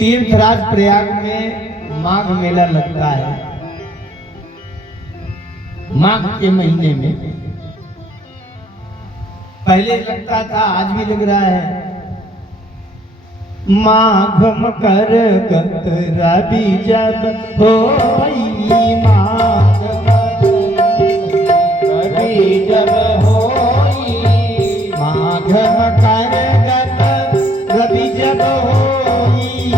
तीर्थराज प्रयाग में माघ मेला लगता है। माघ के महीने में पहले लगता था, आज भी लग रहा है। माघ मकर गत रवि जब होई, माघ रवि जब होई, माघ मकर गत रवि जब होई,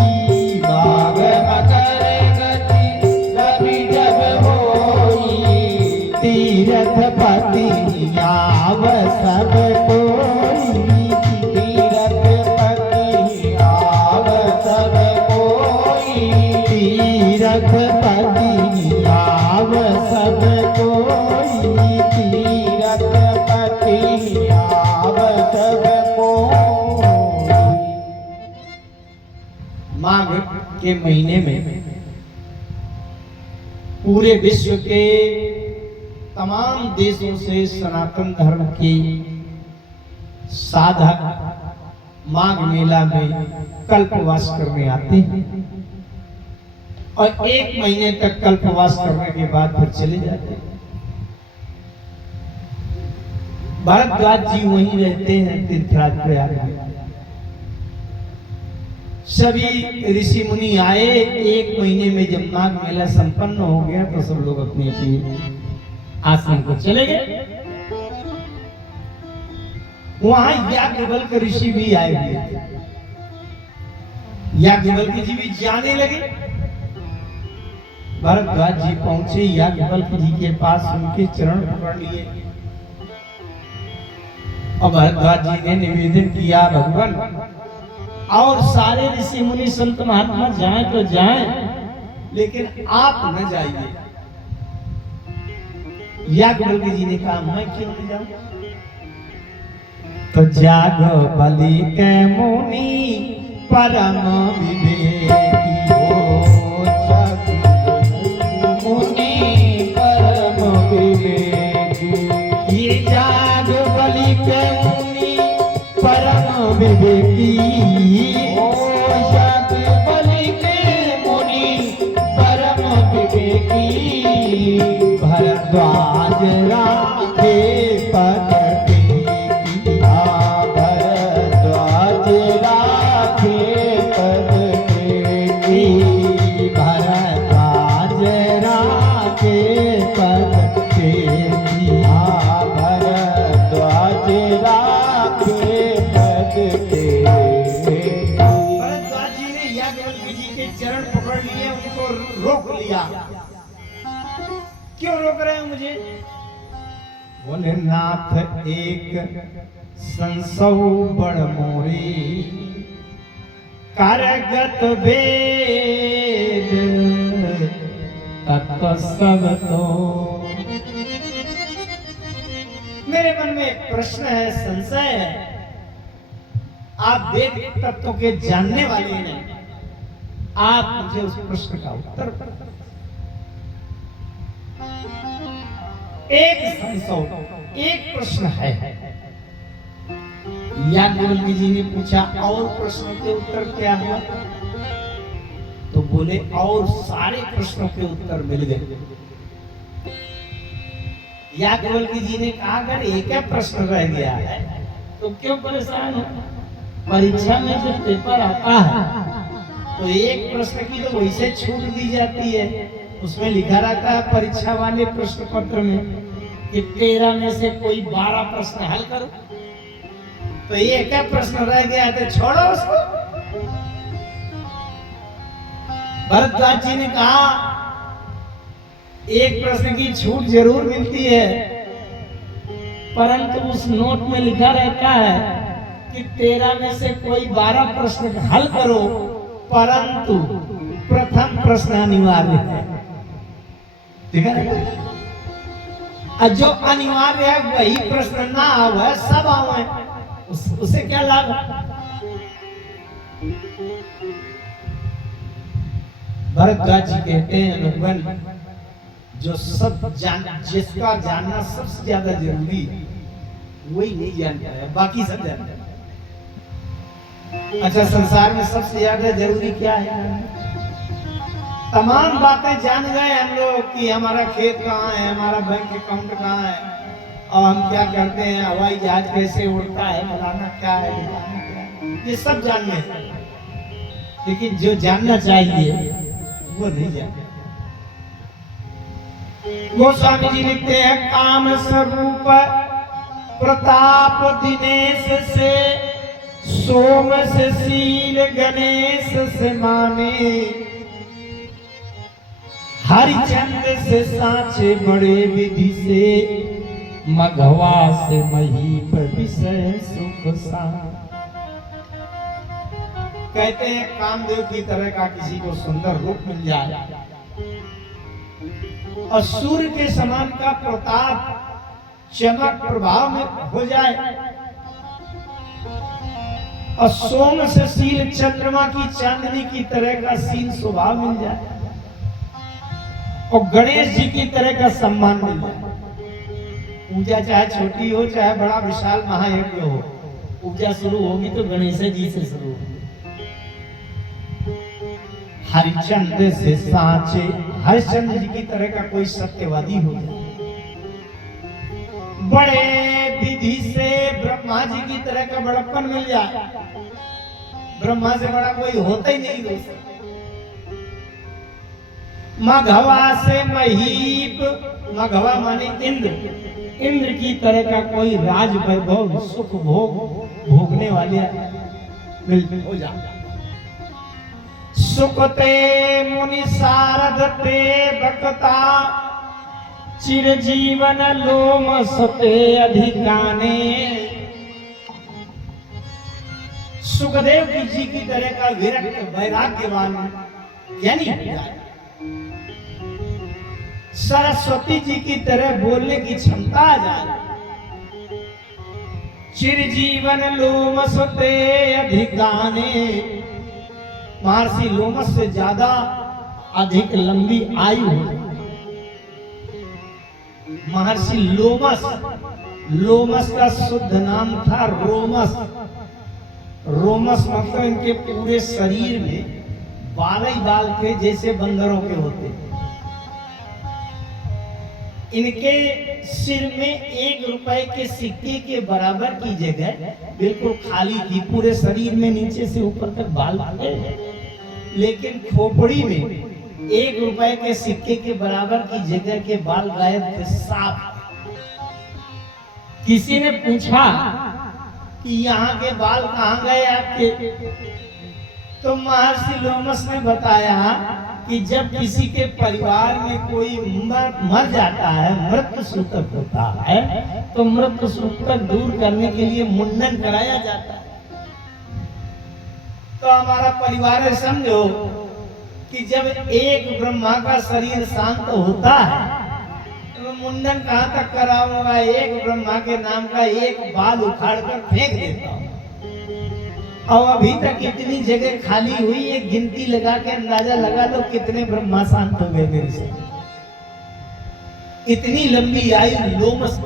माघ मकर गति रवि जब होई, तीरथ पति आव सब कोई, तीरथ पति आव सब कोई, तीरथ पति आव सब कोई, तीरथ पति आव सब कोई। माघ के महीने में पूरे विश्व के तमाम देशों से सनातन धर्म के साधक माघ मेला में कल्पवास करने आते हैं और एक महीने तक कल्पवास करने के बाद फिर चले जाते हैं। भारद्वाज जी वहीं रहते हैं तीर्थराज प्रयाग में। सभी ऋषि मुनि आए। एक महीने में जब माघ मेला संपन्न हो गया तो सब लोग अपनी अपनी आश्रम को चले गए। वहां याज्ञवल्क्य ऋषि भी आए हुए थे। याज्ञवल्क्य जी भी जाने लगे। भरद्वाज जी पहुंचे याज्ञवल्क्य जी के पास, उनके चरण पकड़ लिए और भरद्वाज जी ने निवेदन किया, भगवान और सारे ऋषि मुनि संत महात्मा जाएं तो जाएं, लेकिन आप न जाइए। याज्ञवल्क्य जी ने कहा, मैं क्यों नहीं जाऊं? तो जागो बलि के मुनि परम विवेकी हो, मुनि परम विवेकी, ये जाग बलि के मुनि परम विवेकी हो, जाग बलि के मुनि परम विवेकी, भरद्वाज राखे पद टेकी, भरद्वाज राखे पद टेकी, भरद्वाज राखे पद टेकी, भरद्वाज राखे पद टेकी। भरद्वाज जी ने याज्ञवल्क्य जी के चरण पकड़ लिए, उनको रोक लिया। क्यों रोक रहे हो मुझे? बोले, नाथ एक संसौ बड़ मोरी, कारगत वेद तत्व सब तो। मेरे मन में एक प्रश्न है, संशय है। आप वेद तत्वों के जानने वाले हैं, आप मुझे उस प्रश्न का उत्तर एक संशय, एक प्रश्न है। याज्ञवल्क्य जी ने पूछा, और प्रश्नों के उत्तर क्या हुआ? तो बोले, और सारे प्रश्नों के उत्तर मिल गए। याज्ञवल्क्य जी ने कहा, अगर एक प्रश्न रह गया है तो क्यों परेशान हो? परीक्षा में जब पेपर आता है तो एक प्रश्न की तो वैसे छूट दी जाती है। उसमें लिखा रहता है परीक्षा वाले प्रश्न पत्र में कि 13 में से कोई 12 प्रश्न हल करो। तो ये क्या प्रश्न रह गया है तो छोड़ो उसको। भरद्वाज जी ने कहा, एक प्रश्न की छूट जरूर मिलती है, परंतु उस नोट में लिखा रहता है कि 13 में से कोई 12 प्रश्न हल करो, परंतु प्रथम प्रश्न अनिवार्य है। ठीक है? जो अनिवार्य है वही प्रश्न ना आवे, सब आवे, उसे क्या लाभ? भरद्वाज जी कहते हैं, भगवान जो सब जिसका जानना सबसे ज्यादा जरूरी वही नहीं जानता है, बाकी सब जानता है। अच्छा, संसार में सबसे ज्यादा जरूरी क्या है? तमाम बातें जान गए हम लोग कि हमारा खेत कहाँ है, हमारा बैंक अकाउंट कहाँ है, और हम क्या करते हैं, हवाई जहाज कैसे उड़ता है, फलाना क्या है, ढिकाना क्या है, ये सब जानने हैं। लेकिन जो जानना चाहिए वो नहीं जानते। गोस्वामी जी लिखते हैं, काम स्वरूप प्रताप दिनेश से, सोम से शील गणेश से माने, हरिचंद से सांचे बड़े विधि से, मघवा से महीप विषय सुख सा। कहते हैं कामदेव की तरह का किसी को सुंदर रूप मिल जाए और सूर्य के समान का प्रताप चमक प्रभाव में हो जाए, और सोम से शील चंद्रमा की चांदनी की तरह का शील स्वभाव मिल जाए, और गणेश जी की तरह का सम्मान मिल जाए। पूजा चाहे छोटी हो चाहे बड़ा विशाल महायज्ञ हो, पूजा शुरू होगी तो गणेश जी से शुरू होगी। हरिचंद से सांचे, हरिचंद्र जी की तरह का कोई सत्यवादी हो जाए, बड़े विधि से ब्रह्मा जी की तरह का बड़प्पन मिल जाए, ब्रह्मा से बड़ा कोई होता ही नहीं दोस्त। मघवा से महीप, मघवा माने इंद्र, इंद्र की तरह का कोई राज वैभव सुख भोग भोगने वाले मिल हो जाए। सुखते मुनि सारदते बकता, चिरजीवन लोम सते अधिकाने। सुखदेव जी की तरह का विरक्त वैराग्यवान ज्ञानी हो जाए, सरस्वती जी की तरह बोलने की क्षमता आ जाए, चिरजीवन लोम सते अधिकाने, महर्षि लोमस से ज्यादा अधिक लंबी आयु हो। महर्षि लोमस, लोमस का शुद्ध नाम था रोमस। रोमस मतलब इनके पूरे शरीर में बाल ही बाल थे जैसे बंदरों के होते। इनके सिर में 1 रुपए के सिक्के के बराबर की जगह बिल्कुल खाली थी, पूरे शरीर में नीचे से ऊपर तक बाल थे, लेकिन खोपड़ी में 1 रुपए के सिक्के के बराबर की जगह के बाल गायब थे, साफ। किसी ने पूछा कि यहाँ के बाल कहाँ गए आपके, तो महर्षि लोमस ने बताया कि जब किसी के परिवार में कोई मर जाता है, मृत्यु सूतक होता है, तो मृत्यु सूतक दूर करने के लिए मुंडन कराया जाता है। तो हमारा परिवार है, समझो कि जब एक ब्रह्मा का शरीर शांत होता है तो मुंडन कहाँ तक कराऊंगा, एक ब्रह्मा के नाम का 1 बाल उखाड़ कर फेंक देता हूँ। और अभी तक इतनी जगह खाली हुई, एक गिनती लगा के अंदाजा लगा लो कितने ब्रह्मा शांत हो गए मेरे से। इतनी लंबी आयु लोमस,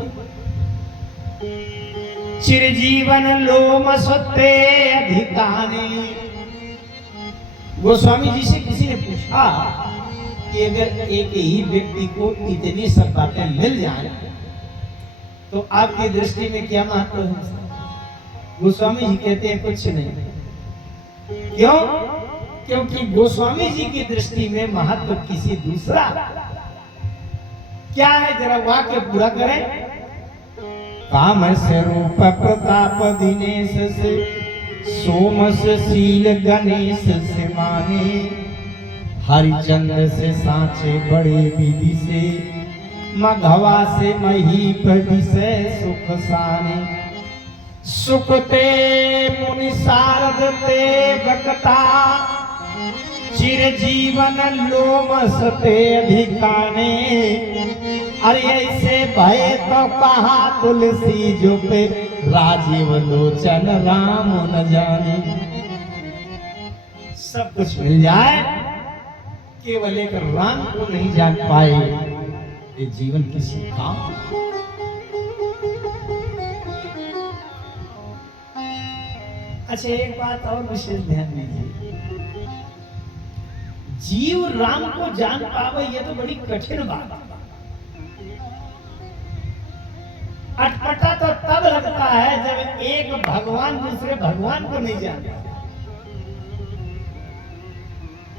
चिरजीवन लोमसते अधिकाने। गोस्वामी जी से किसी ने पूछा कि अगर एक ही व्यक्ति को इतनी सब बातें मिल जाए तो आपकी दृष्टि में क्या महत्व है? गोस्वामी जी कहते हैं कुछ नहीं। क्यों? क्योंकि गोस्वामी जी की दृष्टि में महत्व किसी दूसरा क्या है, जरा वाक्य पूरा करें। काम से रूप प्रताप दिनेश से, सोम से शील गणेश से माने, हरिचंद्र से सांचे बड़े विधि से, मघवा से महीप विषय सुख साने। सुखते मुनि शारदते बकता, चिरजीवन लोमसते अधिकाने। अरे ऐसे भय तो कहा तुलसी जो पे, राजीव लोचन राम न जाने। सब कुछ मिल जाए, केवल एक राम को नहीं जान पाए, ये जीवन किसी काम। अच्छा एक बात और विशेष ध्यान दीजिए, जीव राम को जान पावे ये तो बड़ी कठिन बात है। अटपटा तो तब लगता है जब एक भगवान दूसरे भगवान को नहीं जानता।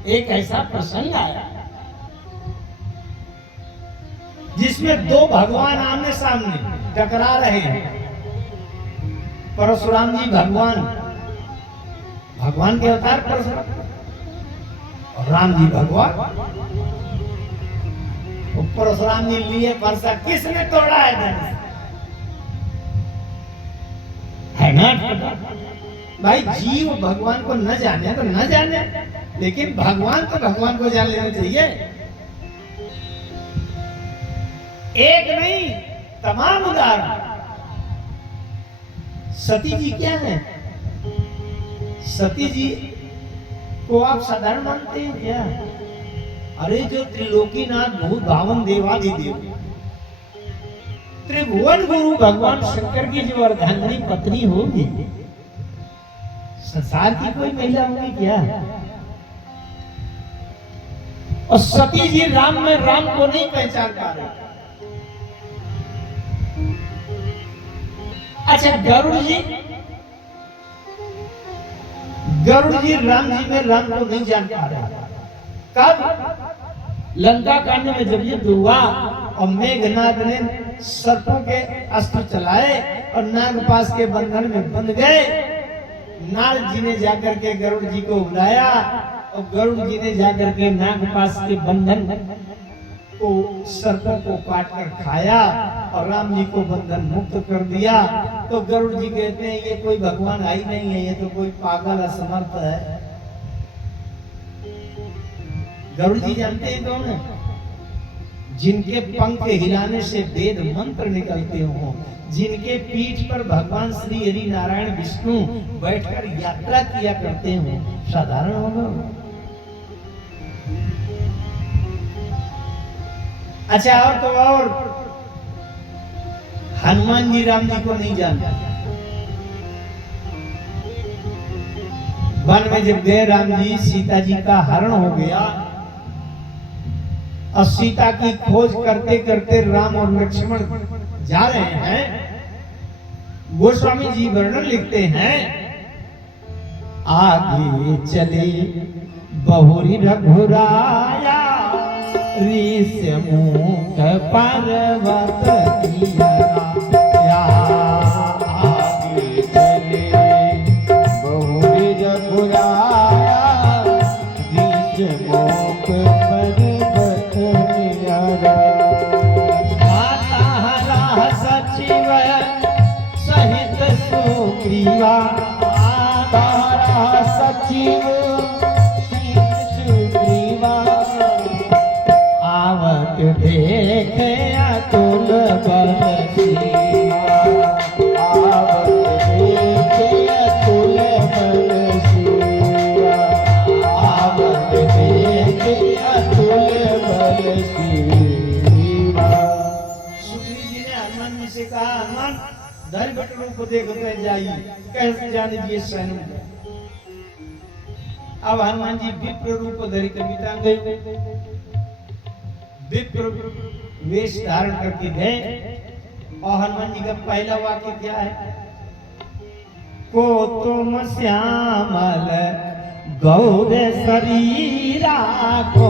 एक ऐसा प्रसंग आया जिसमें दो भगवान आमने सामने टकरा रहे हैं। परशुराम जी भगवान के अवतार परशुराम और राम जी भगवान। परशुराम जी लिए परसा किसने तोड़ा है धनुष? है ना भाई, जीव भगवान को न जाने तो न जाने, लेकिन भगवान तो भगवान को जान लेना चाहिए। एक नहीं तमाम उदाहरण। सती जी क्या है? सती जी को आप साधारण मानते हैं क्या? अरे जो त्रिलोकीनाथ भूत भावन देवादिदेव त्रिभुवन गुरु भगवान शंकर की जो अर्धांगिनी पत्नी होगी, संसार की कोई महिला होगी क्या? और सती जी राम में राम को नहीं पहचान पा रहे। अच्छा गरुड़ जी राम जी में राम को नहीं जान पा रहे। कब? लंका कांड में जब युद्ध हुआ और मेघनाद ने सर्पों के अस्त्र चलाए और नागपाश के बंधन में बंध गए। नारद जी ने जाकर के गरुड़ जी को बुलाया और गरुड़ जी ने जाकर के नागपाश के बंधन को सर्पों को काट कर खाया और राम जी को बंधन मुक्त कर दिया। तो गरुड़ जी कहते हैं ये कोई भगवान आई नहीं है, ये तो कोई पागल असमर्थ है। गरुड़ जी जानते हैं कौन है? जिनके पंख हिलाने से वेद मंत्र निकलते हो, जिनके पीठ पर भगवान श्री हरि नारायण विष्णु बैठकर यात्रा किया करते हो। साधारण होगा? अच्छा और तो और हनुमान जी राम जी को नहीं जानते। वन में जब गए राम जी, सीता जी का हरण हो गया और सीता की खोज करते करते राम और लक्ष्मण जा रहे हैं। गोस्वामी जी वर्णन लिखते हैं, आगे चले बहुरी रघुराया, ऋष मुख पर्वत किया। आगे चले बहुरी रघुराया, ऋष मुख पर्वत किया। माता हरा सचिव सहित सुग्रीवा, माता हरा सचिव आवत देखे अतुल बल सिया। आवत देखे अतुल बल सिया। आवत देखे अतुल बल सिया। सुग्रीव जी ने हनुमान जी से कहा, हनुमान धर बटनों को देखते जाइए, कैसे जाने दिए सैन में। अब हनुमान जी विप्र रूप धरि कविता गए, विप्र वेश धारण करके गए। और हनुमान जी का पहला वाक्य क्या है? को तुम श्यामल गौर शरीरा, को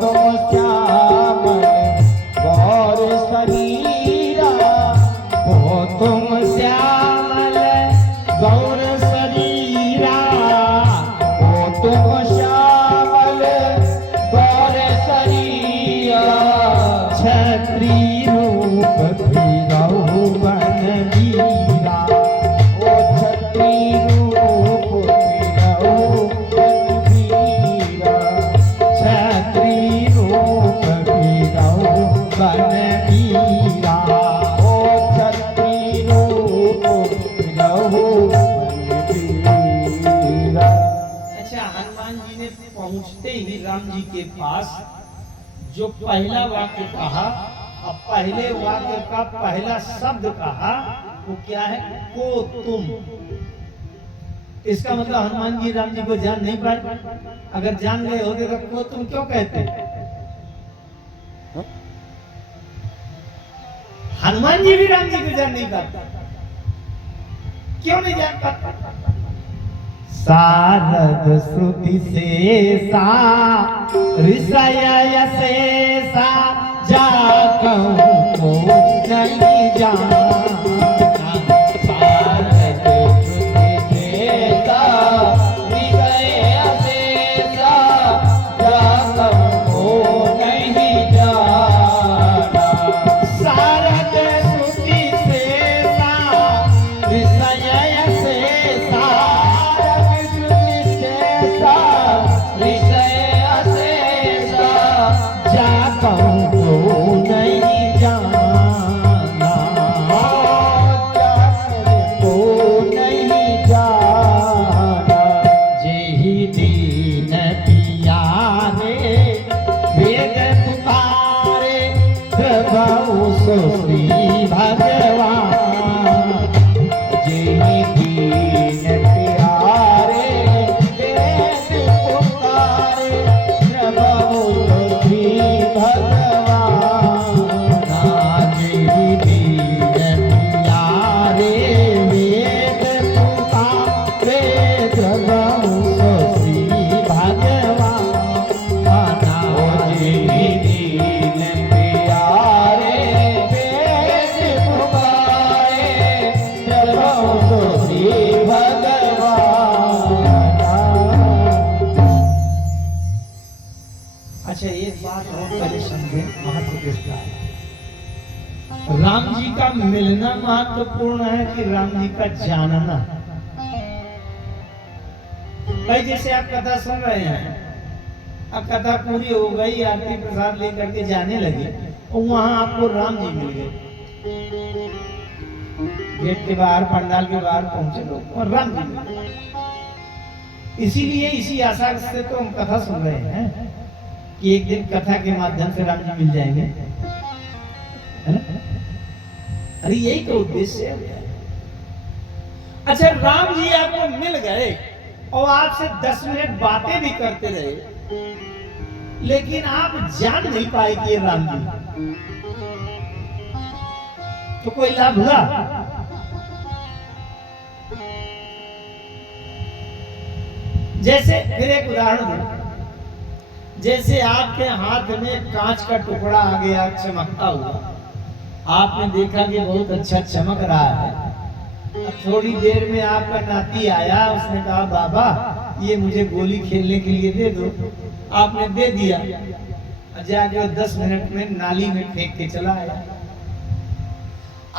तुम श्यामल गौर शरीरा, को तुम श्यामल गौर शरीरा, को तुम श्यामल गौर शरीरा। छत्री रूप फिरऊ वन वीरा, ओ छत्री रूप फिरऊ वन वीरा। छत्री रूप फिरऊ वन वीरा, ओ छत्री रूप फिरऊ वन वीरा। अच्छा हनुमान जी ने पहुंचते ही राम जी के पास जो पहला वाक्य कहा और पहले वाक्य का पहला शब्द कहा वो क्या है? को तुम। इसका मतलब हनुमान जी राम जी को जान नहीं पाए। अगर जान गए होते तो तुम क्यों कहते? हनुमान जी भी राम जी को जान नहीं पाते, क्यों नहीं जान पाते? सारद श्रुति शेषा ऋषय शेषा जा कहूँ नहीं जाना। अच्छा एक बात और पहले समझे, महत्व किसका है? राम जी का मिलना महत्वपूर्ण है कि राम जी का जानना? भाई जैसे आप कथा सुन रहे हैं, अब कथा पूरी हो गई, आरती प्रसाद लेकर के जाने लगे और वहां आपको राम जी मिल गए, गेट के बाहर पंडाल के बाहर पहुंचे लोग और राम जी मिल गए। इसीलिए इसी आशा से तो हम कथा सुन रहे हैं कि एक दिन कथा के माध्यम से राम जी मिल जाएंगे, है ना? अरे यही तो उद्देश्य है। अच्छा राम जी आपको मिल गए और आपसे 10 मिनट बातें भी करते रहे, लेकिन आप जान नहीं पाए कि ये राम जी, तो कोई लाभ हुआ? जैसे फिर एक उदाहरण दूं, जैसे आपके हाथ में कांच का टुकड़ा आ गया चमकता हुआ, आपने देखा कि बहुत अच्छा चमक रहा है। थोड़ी देर में आपका नाती आया, उसने कहा बाबा ये मुझे गोली खेलने के लिए दे दो, आपने दे दिया, जाके 10 मिनट में नाली में फेंक के चला आया।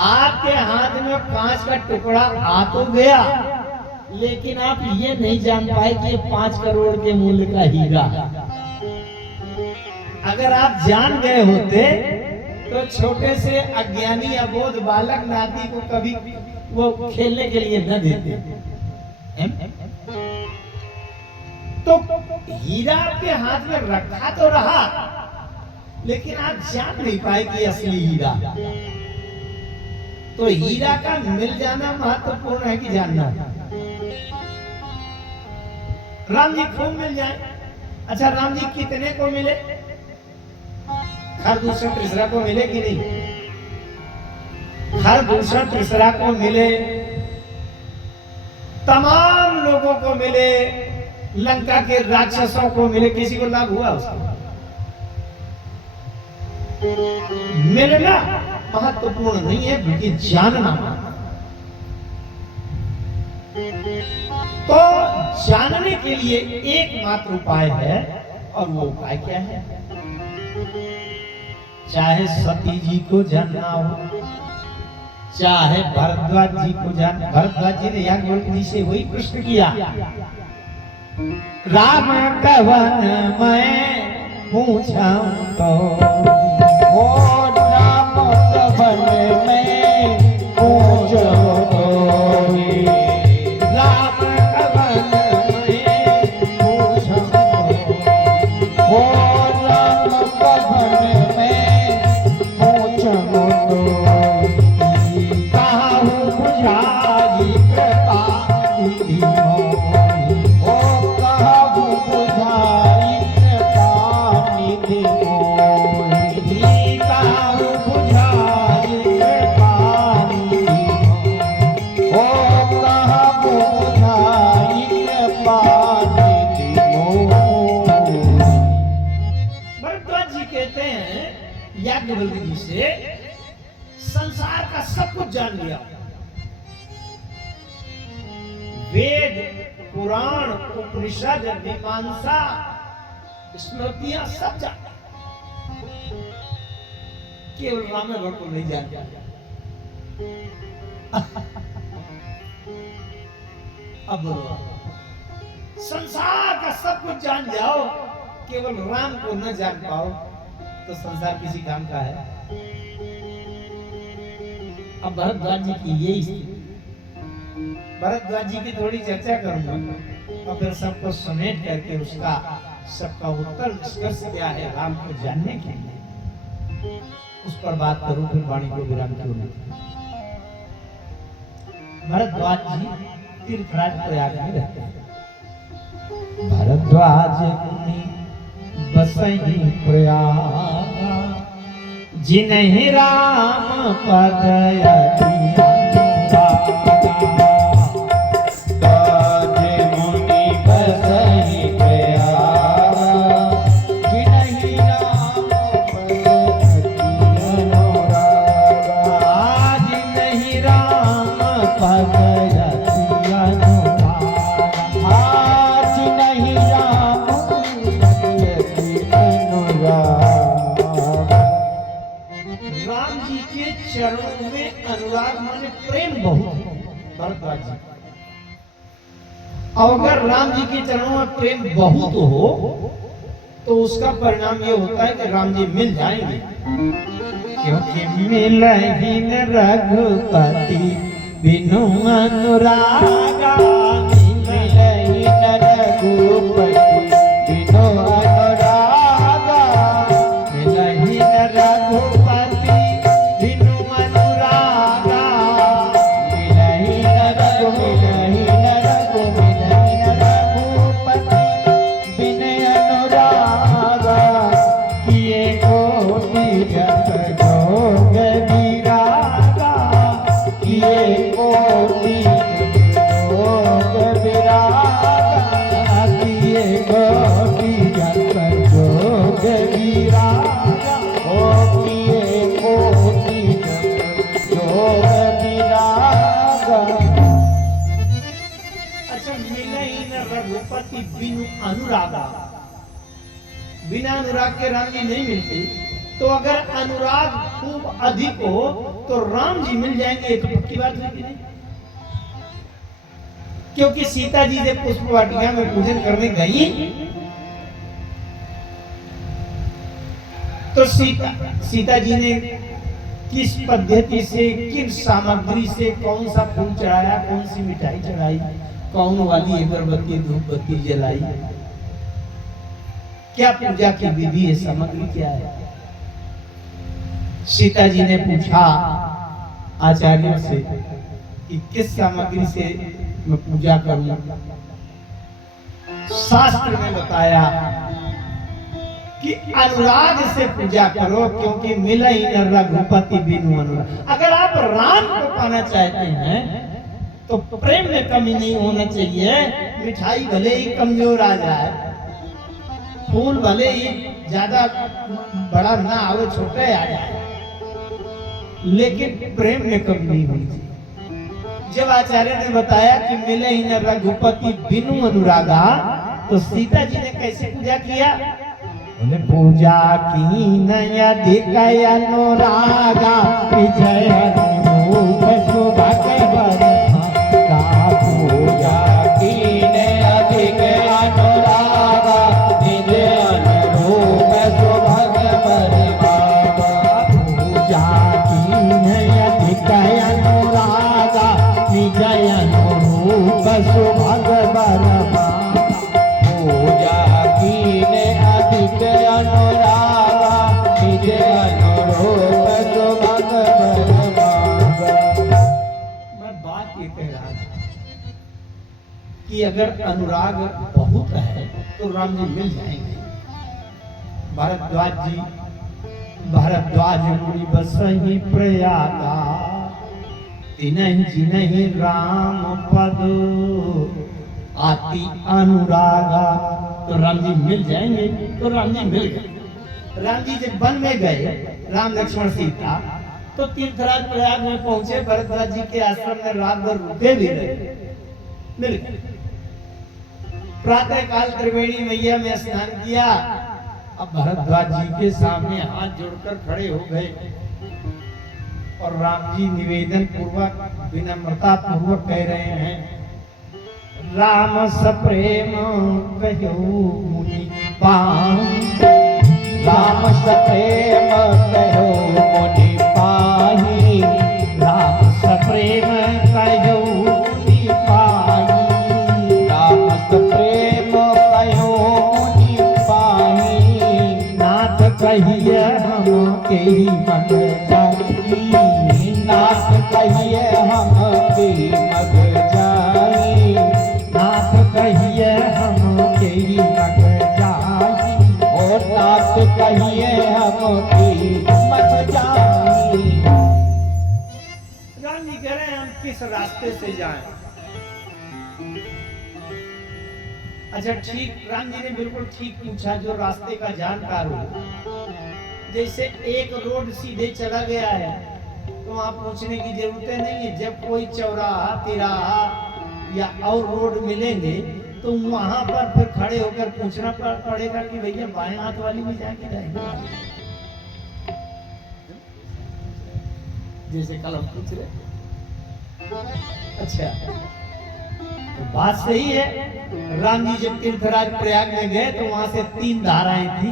आपके हाथ में कांच का टुकड़ा आ तो गया, लेकिन आप ये नहीं जान पाए कि ये 5 करोड़ के मूल्य का हीरा है। अगर आप जान गए होते तो छोटे से अज्ञानी अबोध बालक नाती को कभी वो खेलने के लिए न देते। तो हीरा आपके हाथ में रखा तो रहा, लेकिन आप जान नहीं पाए कि असली हीरा। तो हीरा का मिल जाना महत्वपूर्ण है कि जानना? राम जी खूब मिल जाए। अच्छा राम जी कितने को मिले? हर दूसरा तीसरा को मिले कि नहीं? हर दूसरा तीसरा को मिले, तमाम लोगों को मिले, लंका के राक्षसों को मिले, किसी को लाभ हुआ उसको? मिलना महत्वपूर्ण नहीं है, बल्कि जानना। तो जानने के लिए एकमात्र उपाय है, और वो उपाय क्या है? चाहे सती जी को जानना हो, चाहे भरद्वाज जी को जान, भरद्वाज जी ने याज्ञवल्क्य जी से वही प्रश्न किया, राम कवन मैं पूछा तो ओ राम कवन मैं पूछो तो, राम कवन मैं पूछो तो ओ राम कवन मैं पूछो तो, काहू बुझाई कृपा दीनो ज्ञान की बलि से संसार का सब कुछ जान लिया। वेद, पुराण, उपनिषद, मीमांसा, स्मृतियां सब जानता, केवल रामायण को नहीं जानता। अब संसार का सब कुछ जान जाओ, केवल राम को न जान पाओ तो संसार किसी काम का है। अब भरद्वाज जी की यही स्थिति। भरद्वाज जी की थोड़ी चर्चा करूंगा और फिर सबको समेट करके उसका सबका उत्तर निष्कर्ष क्या है राम को जानने के लिए, उस पर बात करूं, फिर वाणी को विराम क्यों नहीं। भरद्वाज जी तीर्थराज प्रयाग में रहते हैं। भरद्वाज मुनि बसहि प्रयाग, जिन्हि राम पद यति चरणों में अनुराग माने प्रेम बहुत। भरद्वाज जी अगर राम जी के चरणों में प्रेम बहुत हो तो उसका परिणाम ये होता है कि राम जी मिल जाएंगे, क्योंकि मिलहि न रघुपति बिनु अनुरागा, मिलहि न रघुपति बिनु अनुरागा, मिलहि न रघुपति बिना अनुराग के राम जी नहीं मिलते। तो अगर अनुराग खूब अधिक हो तो राम जी मिल जाएंगे, ये तो पक्की बात है कि नहीं। क्योंकि सीता जी जब पुष्प वाटिका में पूजन करने गई तो सीता जी ने किस पद्धति से, किस सामग्री से कौन सा फूल चढ़ाया, कौन सी मिठाई चढ़ाई, कौन वाली अगरबत्ती धूप बत्ती जलाई, क्या पूजा की विधि है, सामग्री क्या है। सीता जी ने पूछा आचार्यों से कि किस सामग्री से मैं पूजा करूं। शास्त्र ने बताया कि अनुराग से पूजा करो, क्योंकि मिलहि न रघुपति बिनु अनुराग। अगर आप राम को पाना चाहते हैं तो प्रेम में कमी नहीं होना चाहिए। मिठाई भले ही कमजोर आ जाए, फूल भले ही ज्यादा बड़ा ना आवे, छोटे आ जाए, लेकिन प्रेम में कमी नहीं होनी चाहिए। जब आचार्य ने बताया कि मिलहि न रघुपति बिनु अनुरागा, तो सीता जी ने कैसे पूजा किया। उन्हें पूजा की नया दिखाय अनुरागा, विजय रूप शोभा के बरखा, पूजा की नया दिखाय अनुरागा, विजय रूप शोभा के बरखा, पूजा की नया दिखाय अनुरागा, विजय रूप शोभा के बरखा, पूजा की नया अनुरागा, विजय अनुरूप शोभा के बरखा। मैं बात ये कह रहा था कि अगर अनुराग बहुत है तो राम जी मिल जाएंगे। भारद्वाज मुनि बसहि प्रयागा, तिनहि जिनहि राम पद आति अनुरागा। तो राम जी मिल जाएंगे। तो राम जी मिल गए। राम जी जब वन में गए राम लक्ष्मण सीता, तो तीर्थराज प्रयाग में पहुंचे। भरद्वाज जी के आश्रम में रात भर रुके भी रहे, मिल गए। प्रातः काल त्रिवेणी मैया में स्नान किया। अब भरद्वाज जी के सामने हाथ जोड़कर खड़े हो गए और राम जी निवेदन पूर्वक विनम्रता पूर्वक कह रहे हैं, राम सप्रेम कहो मुनि पाहि, राम सप्रेम कहो मुनि पाहि, राम सप्रेम कहो मुनि पाहि, राम सप्रेम कहो मुनि पाहि, नाथ कहिए हम के मन जाई, नाथ कहिए हम के मग जाई, नाथ कहिए हम के मग जाई, और नाथ कहिए हम के मग जाई। राम जी कह रहे हैं हम किस रास्ते से जाएं? अच्छा ठीक, राम जी ने बिल्कुल ठीक पूछा, जो रास्ते का जानकार हो। जैसे एक रोड सीधे चला गया है तो वहां पूछने की जरूरत नहीं है। जब कोई चौराहा तिराहा या और रोड मिलेंगे तो वहां पर फिर खड़े होकर पूछना पड़ेगा कि भैया बाएं हाथ वाली में जाके जाएंगे, जैसे कल हम पूछ रहे। अच्छा तो बात सही है। राम जी जब तीर्थराज प्रयाग में गए तो वहां से 3 धाराएं थी,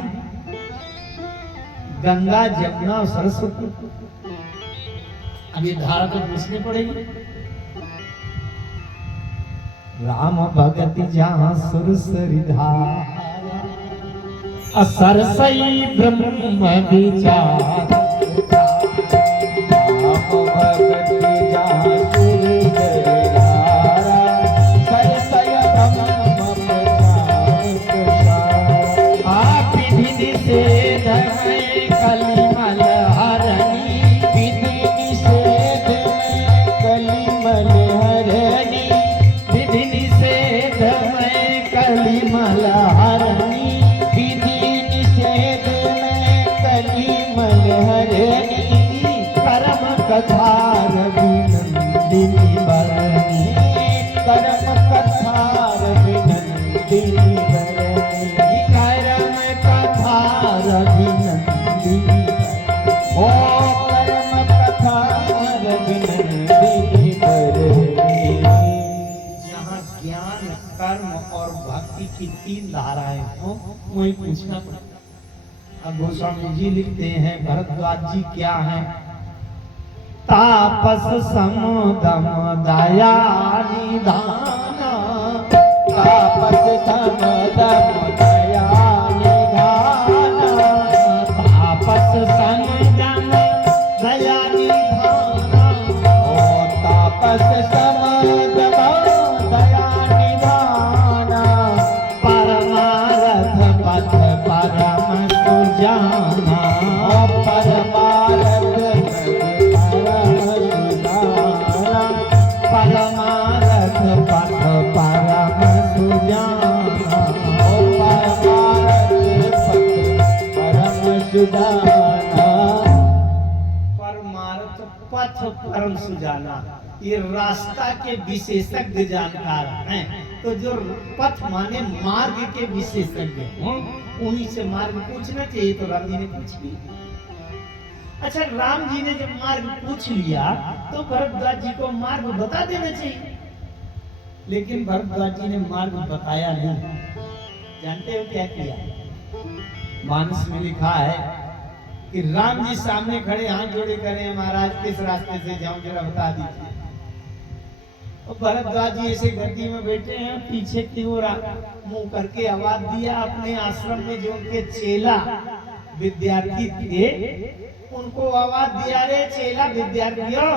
गंगा, जमुना और सरस्वती। अब ये धारा तो पूछनी पड़ेगी। राम भगति जहाँ सुरसरी धारा, सरसई ब्रह्म विचार, राम भगति जहाँ सुरसरी धारा, सरसई ब्रह्म विचार, आप विधि निषेध में कलिमल हरणी, विधि निषेध में कलिमल हरणी, विधि निषेध में कलिमल हरणी, विधि निषेध में कलिमल हरणी, कर्म कथा रविनंदिनी बरनी, कर्म कथा रविनंदिनी बरनी, कर्म कथा रविनंदिनी, ओ कर्म कथा रविनंदिनी बरनी। जहाँ ज्ञान, कर्म और भक्ति की 3 धाराएं हो, वही पूछना पड़ता। अब गोस्वामी जी लिखते हैं, भरद्वाज जी क्या हैं? तापस समदम दया निधान, तापस समदम दया निधान, तापस समदम दया निधान, ओ तापस समदम दया निधान, परमारथ पथ परम सुजाना, परमारथ परमारथ पथ परम सुजाना, परमारथ पथ परम सुजाना, परमारथ पथ परम सुजाना। ये रास्ता के विशेषज्ञ जानकार हैं। तो जो पथ माने मार्ग के विशेषज्ञ हैं, उन्हीं से मार्ग पूछना चाहिए। तो राम जी ने पूछ लिया। अच्छा, राम जी ने जब मार्ग पूछ लिया तो भरद्वाज जी को मार्ग बता देना चाहिए, लेकिन भरद्वाज जी ने मार्ग बताया नहीं। जानते हो क्या किया? मानस में लिखा है कि राम जी सामने खड़े हाथ जोड़े करे, महाराज किस रास्ते से जाऊं जरा बता दीजिए। और भरद्वाज जी ऐसे गद्दी में बैठे हैं, पीछे की ओर मुंह करके आवाज दिया। अपने आश्रम में जो उनके चेला विद्यार्थी थे उनको आवाज दिया, रे चेला विद्यार्थियों,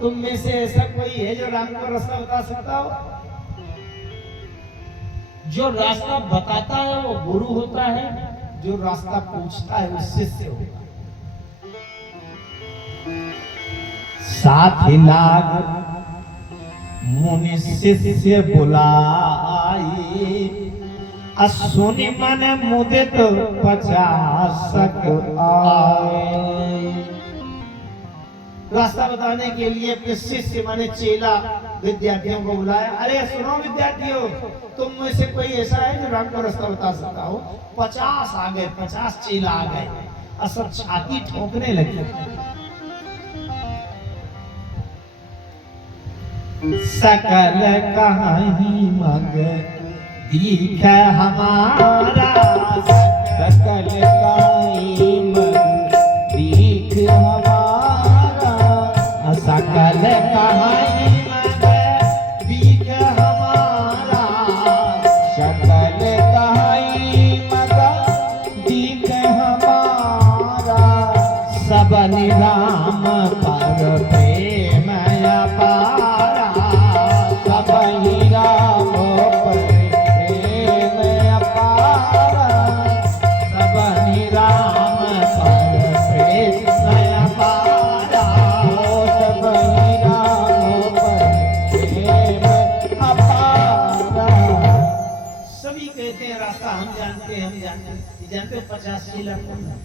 तुम में से ऐसा कोई है जो राम को रास्ता बता सकता हो? जो रास्ता बताता है वो गुरु होता है, जो रास्ता पूछता है वो शिष्य होता है। साथ लाग मुनि शिष्य बुलाए, सुनि मन मुदित 50 आए। रास्ता बताने के लिए अपने शिष्य माने चेला विद्यार्थियों को बुलाया। अरे सुनो विद्यार्थियों, तुम में से कोई ऐसा है जो राम को रास्ता बता सकता हो? 50 आ गए, 50 चेला आ गए और सब छाती ठोकने लगे। सकल कहीं मग दीख हमारा, सकल कहीं मग दीख हमारा, सकल कहीं मग दीख हमारा, सकल कहीं मग दीख हमारा, सब निराम पर प्रेम अपारा, सब निराम पर प्रेम अपारा, सब निराम पर प्रेम अपारा, सब निराम पर प्रेम अपारा। सभी कहते हैं रास्ता हम जानते हैं, हम जानते हैं। जानते हो 50 चेला कौन है?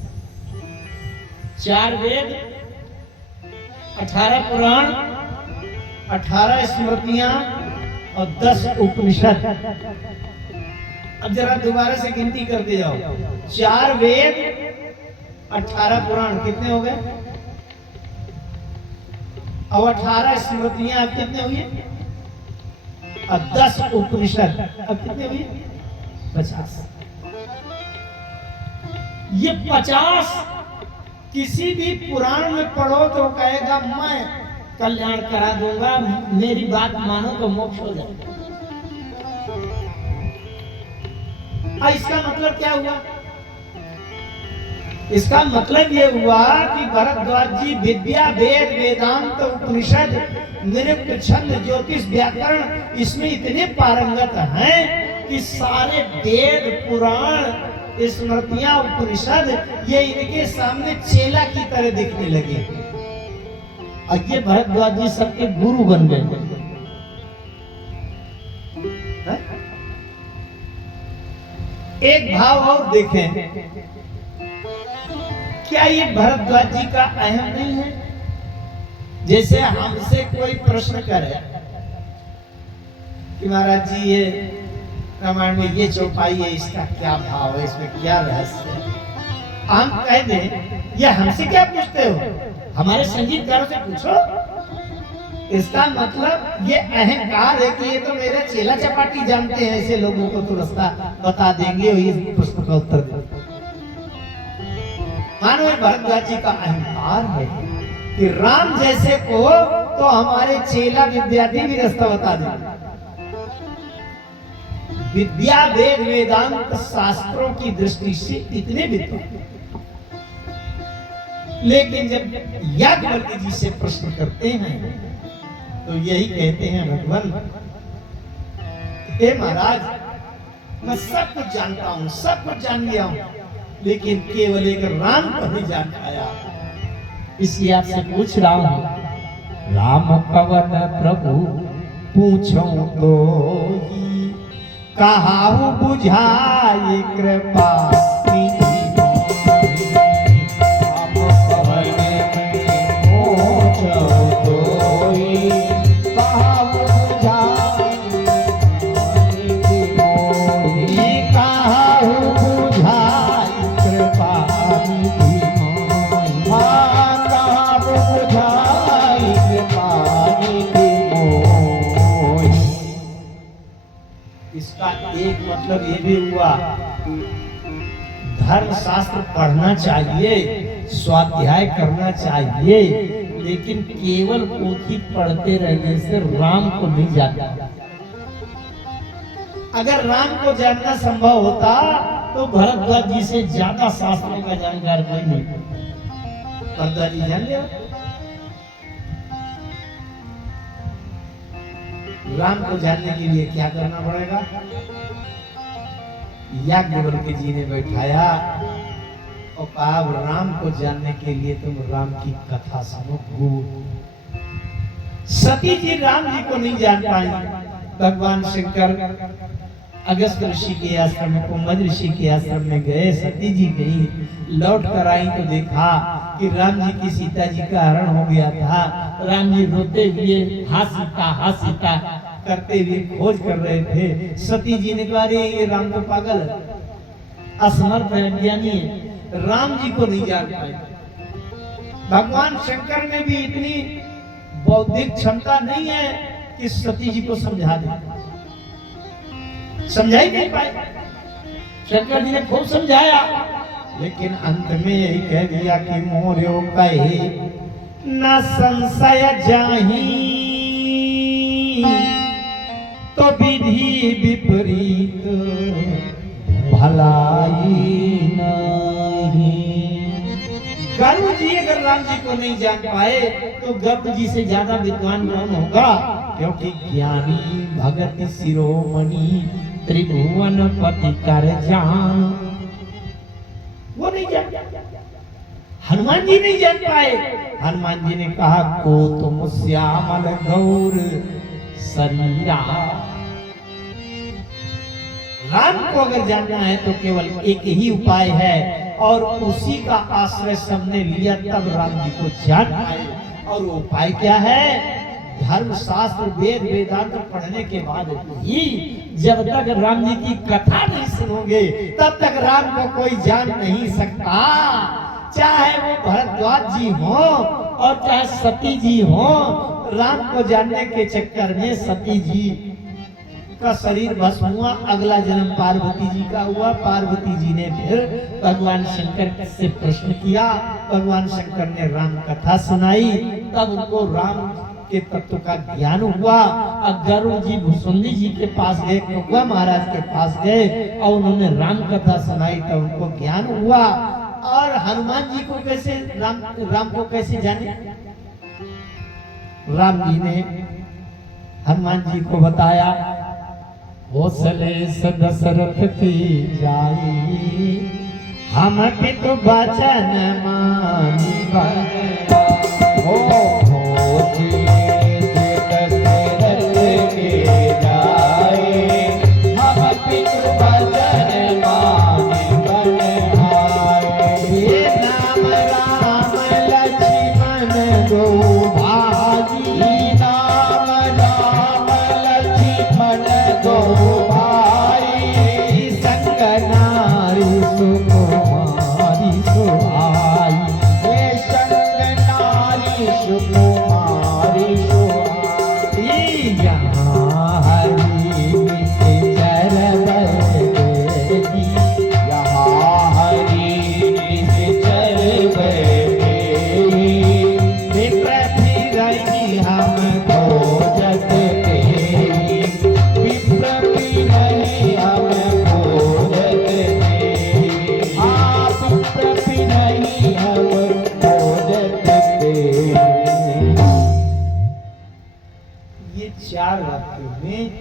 4 वेद, 18 पुराण, 18 स्मृतियां और 10 उपनिषद। अब जरा दोबारा से गिनती करते जाओ। 4 वेद, 18 पुराण, कितने हो गए? और 18 स्मृतियां अब कितने हुई? अब 10 उपनिषद अब कितने हुई? 50। ये 50 किसी भी पुराण में पढ़ो तो कहेगा मैं कल्याण करा दूंगा, मेरी बात मानो तो मोक्ष हो जाएगा। इसका मतलब क्या हुआ? इसका मतलब ये हुआ कि भरद्वाज जी विद्या, वेद, वेदांत, उपनिषद, निरुक्त, छंद, ज्योतिष, व्याकरण इसमें इतने पारंगत हैं कि सारे वेद, पुराण, स्मृतियां, उपनिषद ये इनके सामने चेला की तरह दिखने लगे। और ये भरद्वाज जी सबके गुरु बन गए। एक भाव और देखें, क्या ये भरद्वाज जी का अहम नहीं है? जैसे हमसे कोई प्रश्न करे कि महाराज जी ये रामायण में ये चौपाई है, इसका क्या भाव है, इसमें क्या रहस्य है? हम कह दें ये हमसे क्या पूछते हो, हमारे संगीतकारों से पूछो। इसका मतलब ये अहंकार है कि ये तो मेरे चेला चपाटी जानते हैं, ऐसे लोगों को तो रास्ता बता देंगे और इस प्रश्न का उत्तर देंगे। मानो भरद्वाज जी का अहंकार है कि राम जैसे को तो हमारे चेला विद्यार्थी भी रास्ता बता देंगे। विद्या, वेद, वेदांत शास्त्रों की दृष्टि से इतने विद्वान, लेकिन जब याज्ञवल्क्य जी से प्रश्न करते हैं तो यही कहते हैं भगवान, हे महाराज मैं सब कुछ जानता हूं, सब कुछ जान गया हूं, लेकिन केवल एक राम को नहीं जान पाया। इसलिए आपसे पूछ रहा हूं, राम कवन प्रभु पूछो तो ही, कहाहु बुझाई कृपा निधि। इसका एक मतलब ये भी हुआ, धर्म शास्त्र पढ़ना चाहिए, स्वाध्याय करना चाहिए, लेकिन केवल पोथी पढ़ते रहने से राम को नहीं जानता। अगर राम को जानना संभव होता तो भरद्वाज जी से ज्यादा शास्त्रों का जानकार कोई नहीं। भरद्वाज जी जान लिया राम को जानने के लिए क्या करना पड़ेगा। याज्ञवल्क्य जी ने बैठाया और कहा राम को जानने के लिए तुम राम की कथा सुनो। सती जी राम जी को नहीं जान पाई। भगवान शंकर अगस्त ऋषि के आश्रम में, कुंभज ऋषि के आश्रम में गए, सती जी गई, लौट कर आई तो देखा कि राम जी की सीता जी का हरण हो गया था। राम जी रोते हुए हा सीता करते हुए खोज कर रहे थे। सती जी ने कहा, ये राम तो पागल है, असमर्थ है, अज्ञानी है, राम जी को नहीं जान पाए। भगवान शंकर में भी इतनी बौद्धिक क्षमता नहीं है कि सती जी को समझा दे, समझाई नहीं पाए। शंकर जी ने खूब समझाया, लेकिन अंत में यही कह दिया कि मोर्यो कहे न संशय जाही, तो विधि विपरीत भलाई नहीं। गरुड़ जी अगर राम जी को नहीं जान पाए तो गरुड़ जी से ज्यादा विद्वान कौन होगा? क्योंकि ज्ञानी भगत शिरोमणि त्रिभुवन पति कर जान, वो नहीं जान, हनुमान जी नहीं जान पाए। हनुमान जी ने कहा, को तुम श्यामल गौर शरीरा। राम को अगर जानना है तो केवल एक ही उपाय है, और उसी का आश्रय सबने लिया, तब राम जी को जान पाए। और वो उपाय क्या है? धर्म शास्त्र वेद वेदांत पढ़ने के बाद ही, जब तक राम जी की कथा नहीं सुनोगे तब तक राम को कोई जान नहीं सकता। चाहे वो भरद्वाज जी हो और चाहे सती जी हो, राम को जानने के चक्कर में सती जी का शरीर भस्म हुआ, अगला जन्म पार्वती जी का हुआ। पार्वती जी ने फिर भगवान शंकर से प्रश्न किया, भगवान शंकर ने राम कथा सुनाई, तब उनको राम के तत्व का ज्ञान हुआ। गरुड़ जी भुसुंडी जी के पास गए, कौवा महाराज के पास गए और उन्होंने राम कथा सुनाई, तब उनको ज्ञान हुआ। और हनुमान जी को कैसे राम को कैसे जाने? राम जी ने हनुमान जी को बताया, हौसले से दशरथ की जाई, हम पितु बचन मानी हो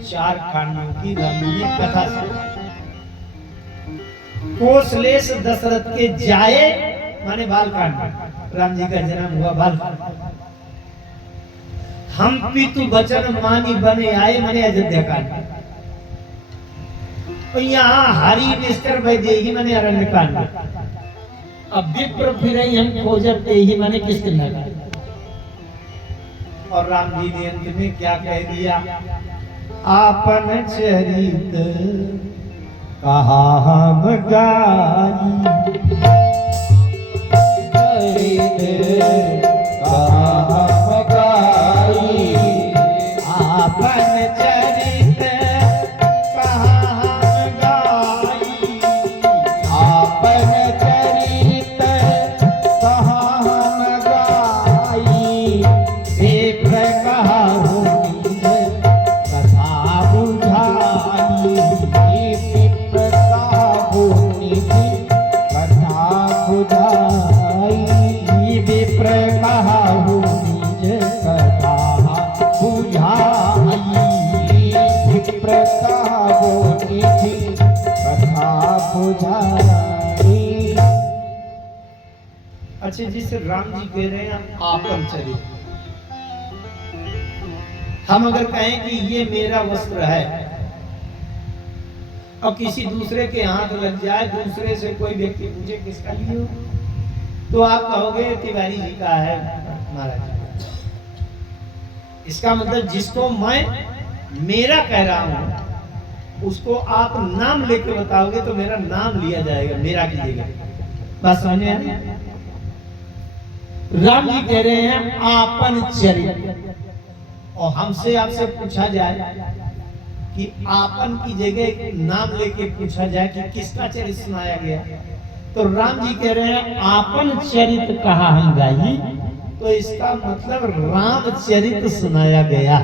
चार कांडों की राम ने कथा सुनाई। कोसलेश दशरथ के जाए माने बालकांड, राम जी का जन्म हुआ बालकांड। हम पितु बचन मानी बने आए माने अयोध्या कांड। तो यहाँ हरि निष्कर वैदेही माने अरण्य कांड। अब विप्र फिरे हम खोजत ही माने किसकिंधा कांड। और राम जी ने अंत में क्या कह दिया? आपन चरित कहा हम गाई, चरित कहा हम गाई, आपन चरित कहा हम गाई, आपन चरित कहा हम गाई, विप्र कहा अच्छे जिसे राम जी कह रहे हैं आपन चरित। हम अगर कहें कि ये मेरा वस्त्र है और किसी दूसरे के हाथ लग जाए, दूसरे से कोई व्यक्ति पूछे किसका लिए हो, तो आप कहोगे तिवारी जी का है महाराज। इसका मतलब जिसको मैं मेरा कह रहा हूं उसको आप नाम लेके बताओगे तो मेरा नाम लिया जाएगा, मेरा कीजिएगा। बस समझ में आया? राम जी कह रहे हैं आपन चरित्र, और हमसे आपसे पूछा जाए कि आपन की जगह नाम लेके पूछा जाए कि किसका चरित्र सुनाया गया, तो राम जी कह रहे हैं आपन चरित्र कहा हम गाई, तो इसका मतलब राम चरित्र सुनाया गया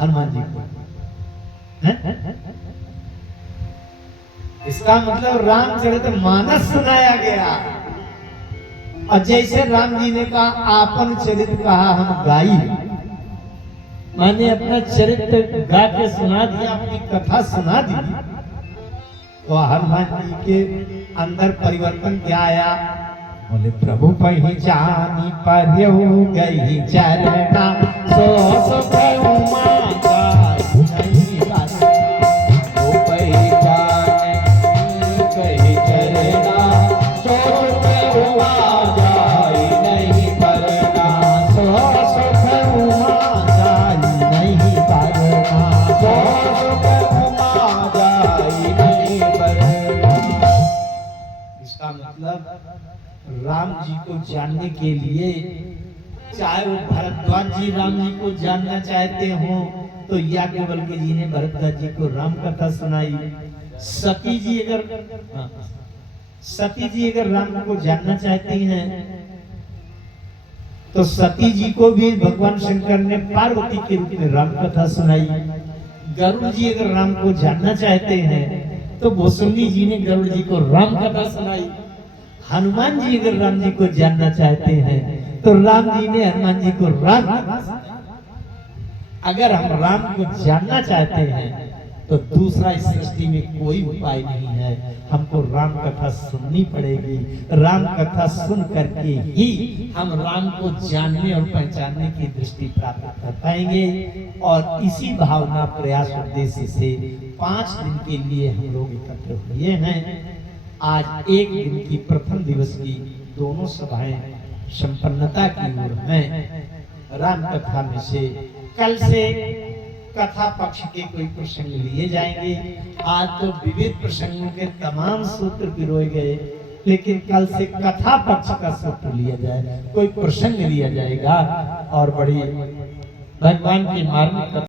हनुमान जी को है? इसका मतलब रामचरित मानस सुनाया गया। और जैसे राम जी ने कहा आपन चरित्र कहा हम गाई, मैंने अपना चरित्र गा के सुना दिया, अपनी कथा सुना दी, तो हनुमान जी के अंदर परिवर्तन क्या आया? बोले प्रभु पहचानी पर्यु गई चरना सो सुख उमा राम जी को जानने के लिए, चाहे वो भरद्वाज जी राम जी को जानना चाहते हो तो याज्ञवल्क्य जी ने भरद्वाज जी को राम कथा सुनाई। सती जी अगर राम को जानना चाहती हैं तो सती जी को भी भगवान शंकर ने पार्वती के रूप में राम कथा सुनाई। गरुड़ जी अगर राम को जानना चाहते हैं तो भोसुंडी जी ने गरुड़ जी को राम कथा सुनाई। हनुमान जी अगर राम जी को जानना चाहते हैं तो राम जी ने हनुमान जी को राम कथा सुनाई। अगर हम राम को जानना चाहते हैं तो दूसरा इस सृष्टि में कोई उपाय नहीं है, हमको राम कथा सुननी पड़ेगी। राम कथा सुन करके ही हम राम को जानने और पहचानने की दृष्टि प्राप्त कर पाएंगे। और इसी भावना प्रयास उद्देश्य से 5 दिन के लिए हम लोग एकत्र हुए हैं। आज एक दिन की प्रथम दिवस की दोनों सभाएं संपन्नता की ओर हैं। राम कथा में से कल से कथा पक्ष के कोई प्रसंग लिए जाएंगे। आज तो विविध प्रसंगों के तमाम सूत्र पिरोए गए, लेकिन कल से कथा पक्ष का सूत्र लिया जाए, कोई प्रसंग लिया जाएगा और बड़ी भगवान की मार्मिक